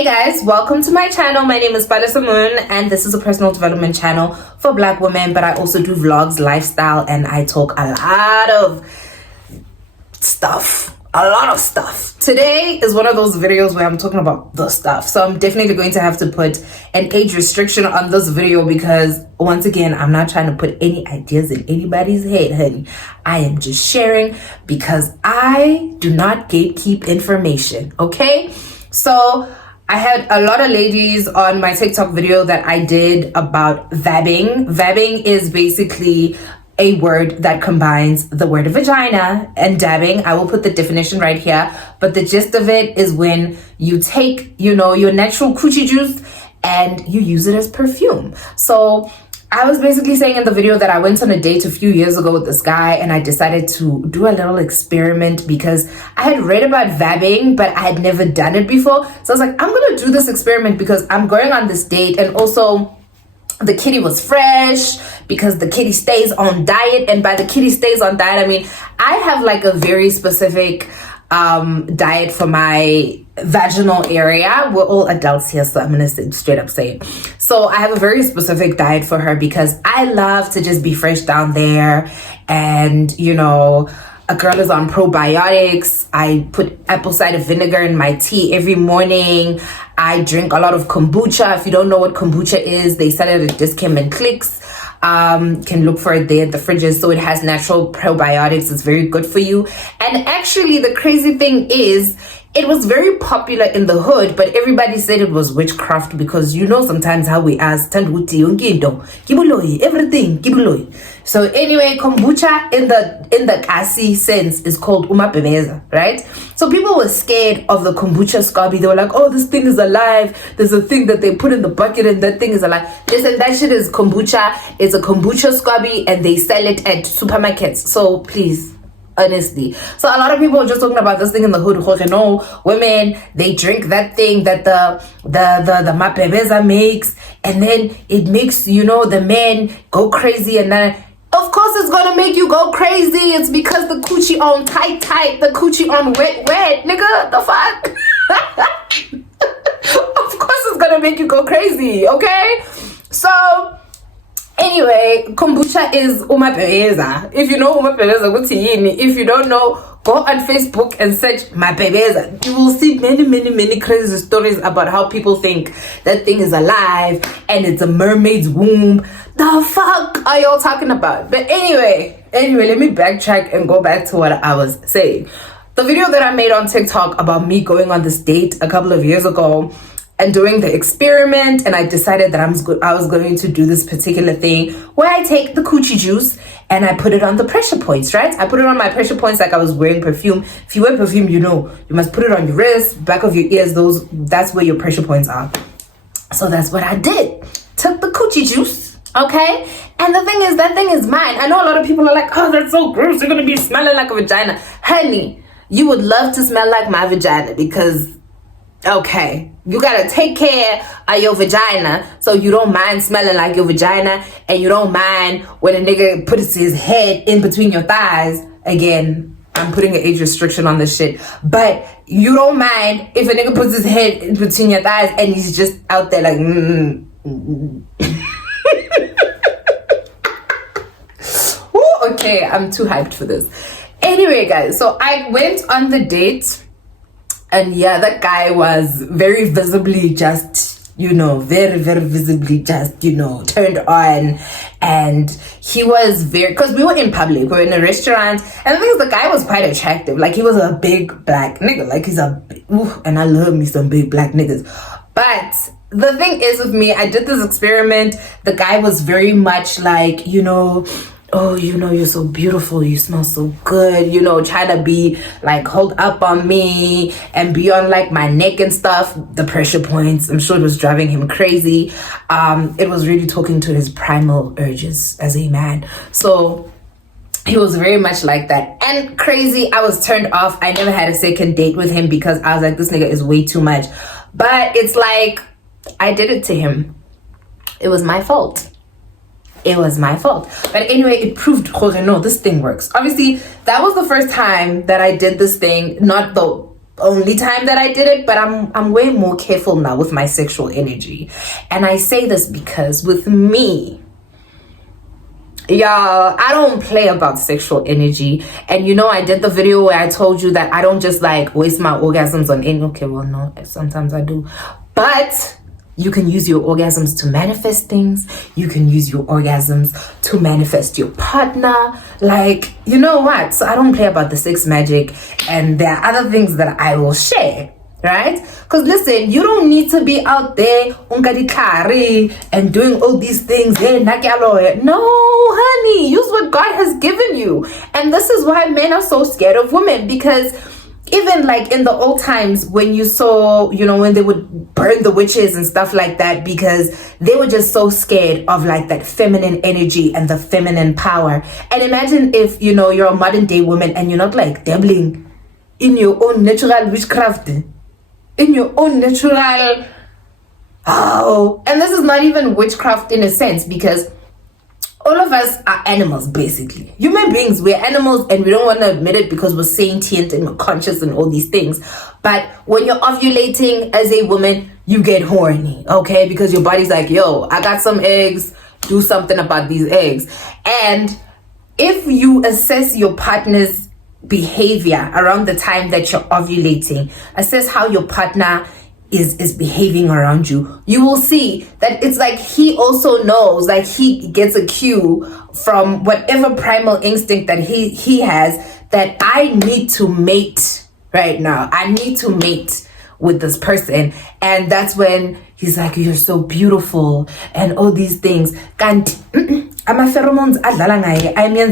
Hey guys, welcome to my channel. My name is Moon, and this is a personal development channel for Black women, but I also do vlogs, lifestyle, and I talk a lot of stuff. Today is one of those videos where I'm talking about the stuff, so I'm definitely going to have to put an age restriction on this video because once again, I'm not trying to put any ideas in anybody's head, honey. I am just sharing because I do not gatekeep information, okay? So I had a lot of ladies on my TikTok video that I did about vabbing. Vabbing is basically a word that combines the word vagina and dabbing. I will put the definition right here, but the gist of it is when you take, your natural coochie juice and you use it as perfume. So I was basically saying in the video that I went on a date a few years ago with this guy and I decided to do a little experiment because I had read about vabbing, but I had never done it before. So I was like, I'm going to do this experiment because I'm going on this date, and also the kitty was fresh because the kitty stays on diet. And by the kitty stays on diet, I mean, I have like a very specific diet for my vaginal area. We're all adults here, so I'm gonna straight up say it. So I have a very specific diet for her because I love to just be fresh down there. And a girl is on probiotics. I put apple cider vinegar in my tea every morning. I drink a lot of kombucha. If you don't know what kombucha is, they sell it at Discount and Clicks. Can look for it there at the fridges. So it has natural probiotics. It's very good for you. And actually, the crazy thing is, it was very popular in the hood, but everybody said it was witchcraft because sometimes how we ask everything. So anyway, kombucha in the Kasi sense is called Umabebeza, right? So people were scared of the kombucha scabi. They were like, oh, this thing is alive. There's a thing that they put in the bucket and that thing is alive. Listen, that shit is kombucha. It's a kombucha scabi and they sell it at supermarkets. So please, honestly. So a lot of people are just talking about this thing in the hood. No, women, they drink that thing that the Umabebeza makes, and then it makes, the men go crazy. And then, of course it's gonna make you go crazy. It's because the coochie on tight, the coochie on wet, nigga, the fuck? Of course it's gonna make you go crazy, okay? So anyway, kombucha is Umabebeza. If you know Umabebeza, what's it? If you don't know, go on Facebook and search Umabebeza. You will see many crazy stories about how people think that thing is alive and it's a mermaid's womb. The fuck are y'all talking about? But anyway, let me backtrack and go back to what I was saying. The video that I made on TikTok about me going on this date a couple of years ago and doing the experiment, and I decided that I was going to do this particular thing where I take the coochie juice and I put it on the pressure points, right? I put it on my pressure points like I was wearing perfume. If you wear perfume, you must put it on your wrist, back of your ears, that's where your pressure points are. So that's what I did. Took the coochie juice, okay? And the thing is, that thing is mine. I know a lot of people are like, oh, that's so gross. You're gonna be smelling like a vagina. Honey, you would love to smell like my vagina because, okay, you gotta take care of your vagina so you don't mind smelling like your vagina, and you don't mind when a nigga puts his head in between your thighs. Again, I'm putting an age restriction on this shit, but you don't mind if a nigga puts his head in between your thighs and he's just out there like Ooh, okay, I'm too hyped for this. Anyway, guys, so I went on the date. And yeah, that guy was very visibly just, very visibly just, turned on. And he was because we were in public, we were in a restaurant. And the thing is, the guy was quite attractive. Like, he was a big black nigga. Like, and I love me some big black niggas. But the thing is with me, I did this experiment. The guy was very much like, oh, you're so beautiful, you smell so good, trying to be like hold up on me and be on like my neck and stuff, the pressure points. I'm sure it was driving him crazy. It was really talking to his primal urges as a man. So he was very much like that. And crazy, I was turned off. I never had a second date with him because I was like, this nigga is way too much. But it's like, I did it to him. It was my fault. But anyway, it proved, no, this thing works. Obviously, that was the first time that I did this thing. Not the only time that I did it, but I'm way more careful now with my sexual energy. And I say this because with me, y'all, I don't play about sexual energy. And you know, I did the video where I told you that I don't just like waste my orgasms on any. Okay, well, no, sometimes I do, but you can use your orgasms to manifest things. You can use your orgasms to manifest your partner. Like, you know what? So I don't play about the sex magic, and there are other things that I will share, right? Because listen, you don't need to be out there and doing all these things. No, honey, use what God has given you. And this is why men are so scared of women, because even like in the old times when you saw, you know, when they would burn the witches and stuff like that, because they were just so scared of like that feminine energy and the feminine power. And imagine if, you know, you're a modern day woman and you're not like dabbling in your own natural witchcraft, in your own natural, and this is not even witchcraft in a sense, because all of us are animals, basically. Human beings, we're animals, and we don't want to admit it because we're sentient and we're conscious and all these things. But when you're ovulating as a woman, you get horny, okay? Because your body's like, yo, I got some eggs, do something about these eggs. And if you assess your partner's behavior around the time that you're ovulating, assess how your partner is behaving around you, you will see that it's like he also knows, like he gets a cue from whatever primal instinct that he has, that I need to mate right now. I need to mate with this person. And that's when he's like, you're so beautiful and all these things. Pheromones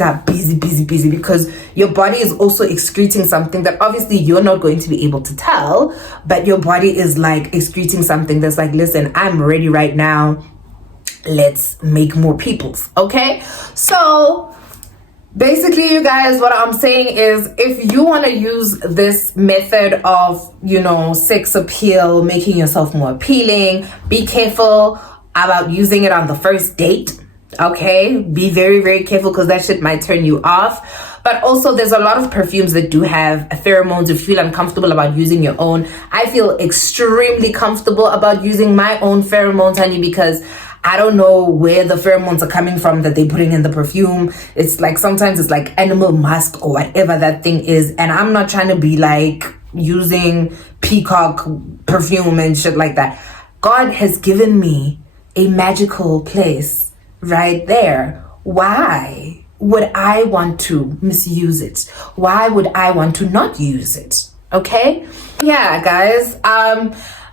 are busy because your body is also excreting something that obviously you're not going to be able to tell, but your body is like excreting something that's like, listen, I'm ready right now, let's make more peoples. Okay, so basically, you guys, what I'm saying is, if you want to use this method of, you know, sex appeal, making yourself more appealing, be careful about using it on the first date. Okay, be very, very careful, because that shit might turn you off. But also, there's a lot of perfumes that do have pheromones. If you feel uncomfortable about using your own, I feel extremely comfortable about using my own pheromones, honey, because I don't know where the pheromones are coming from that they're putting in the perfume. It's like, sometimes it's like animal musk or whatever that thing is. And I'm not trying to be like using peacock perfume and shit like that. God has given me a magical place right there. Why would I want to misuse it? Why would I want to not use it? Okay? Yeah, guys.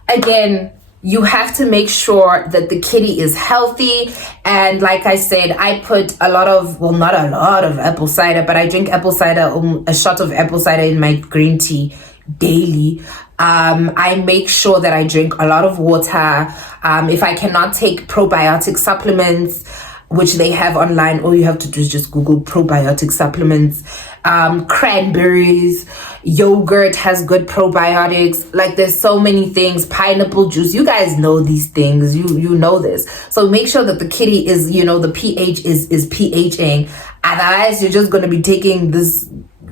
Again, you have to make sure that the kitty is healthy. And like I said, I put a lot of, well, not a lot of apple cider, but I drink apple cider, a shot of apple cider in my green tea daily. I make sure that I drink a lot of water. If I cannot take probiotic supplements, which they have online, all you have to do is just Google probiotic supplements. Cranberries, yogurt has good probiotics. Like, there's so many things. Pineapple juice, you guys know these things, you know this. So make sure that the kitty is, you know, the pH is pHing. Otherwise, you're just going to be taking this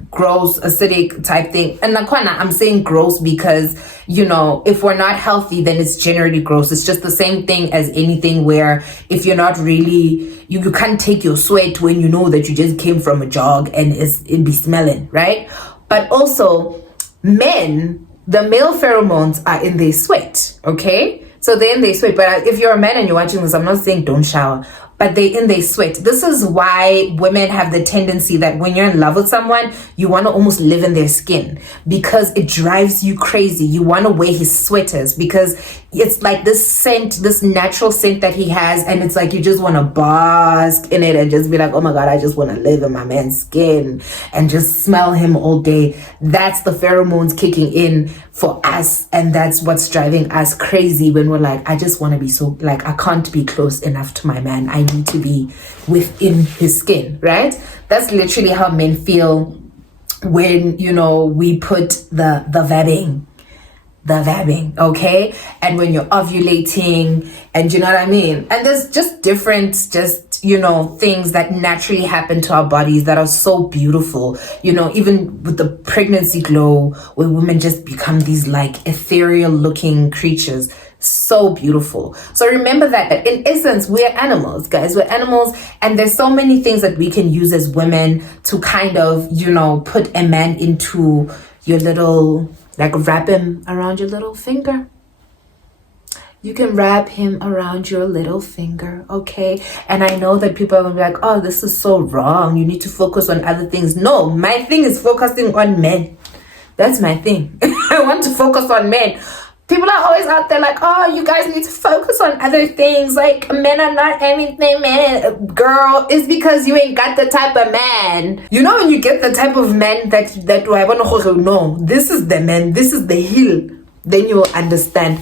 gross acidic type thing. And Nakwana, I'm saying gross because, you know, if we're not healthy, then it's generally gross. It's just the same thing as anything, where if you're not really, you can't take your sweat when you know that you just came from a jog and it be smelling, right? But also, men, the male pheromones are in their sweat, okay? So they're in their sweat. But if you're a man and you're watching this, I'm not saying don't shower, but they in their sweat. This is why women have the tendency that when you're in love with someone, you want to almost live in their skin, because it drives you crazy. You want to wear his sweaters because it's like this scent, this natural scent that he has, and it's like you just want to bask in it and just be like, oh my God, I just want to live in my man's skin and just smell him all day. That's the pheromones kicking in for us, and that's what's driving us crazy when we're like, I just want to be so, like, I can't be close enough to my man. I need to be within his skin, right? That's literally how men feel when, you know, we put the vabbing, okay? And when you're ovulating, and you know what I mean? And there's just different, just things that naturally happen to our bodies that are so beautiful, even with the pregnancy glow, where women just become these like ethereal looking creatures. So beautiful. So remember that in essence, we're animals, guys. We're animals, and there's so many things that we can use as women to kind of, put a man into your little, like wrap him around your little finger. You can wrap him around your little finger, okay? And I know that people are gonna be like, oh, this is so wrong. You need to focus on other things. No, my thing is focusing on men. That's my thing. I want to focus on men. People are always out there like, oh, you guys need to focus on other things. Like, men are not everything, man. Girl, it's because you ain't got the type of man. When you get the type of man that no, this is the man, this is the heel, then you'll understand.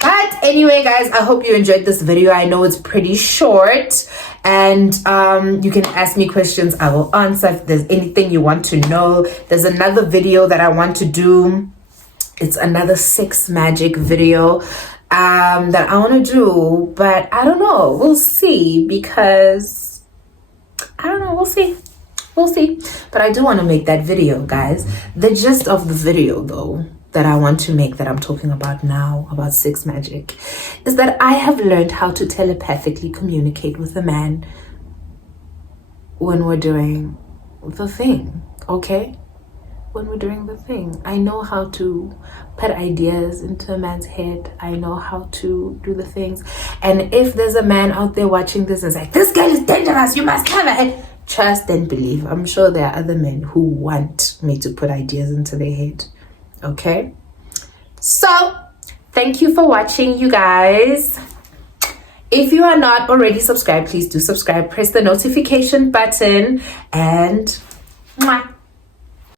But anyway, guys, I hope you enjoyed this video. I know it's pretty short, and you can ask me questions. I will answer if there's anything you want to know. There's another video that I want to do. It's another sex magic video that I want to do, but I don't know. We'll see, because I don't know. We'll see. But I do want to make that video, guys. The gist of the video, though, that I want to make, that I'm talking about now, about sex magic, is that I have learned how to telepathically communicate with a man when we're doing the thing, okay? When we're doing the thing. I know how to put ideas into a man's head. I know how to do the things. And if there's a man out there watching this and is like, this girl is dangerous, you must have her, trust and believe. I'm sure there are other men who want me to put ideas into their head. Okay, so thank you for watching, you guys. If you are not already subscribed, please do subscribe, press the notification button, and mwah.